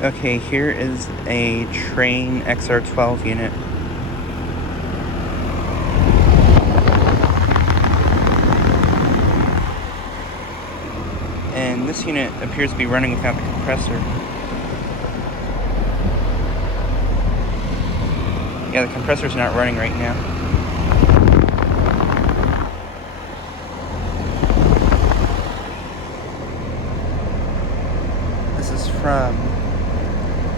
Okay, here is a Trane XR12 unit. And this unit appears to be running without the compressor. Yeah, the compressor's not running right now. This is from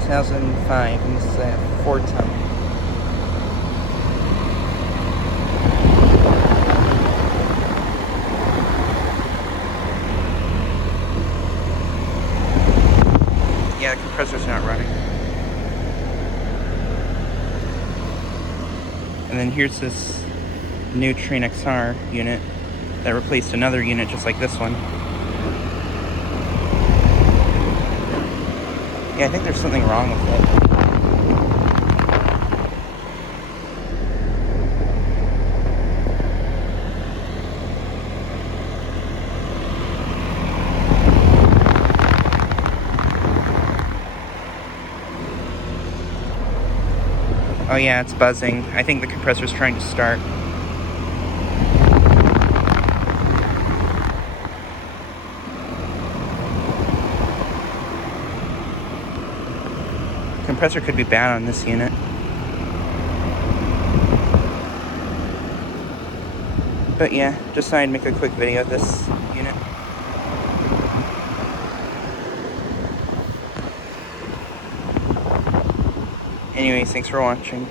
2005, and this is a 4-ton. Yeah, the compressor's not running. And then here's this new Trane XR unit that replaced another unit just like this one. Yeah, I think there's something wrong with it. Oh yeah, it's buzzing. I think the compressor's trying to start. Compressor could be bad on this unit. But yeah, just thought I'd make a quick video of this unit. Anyways, thanks for watching.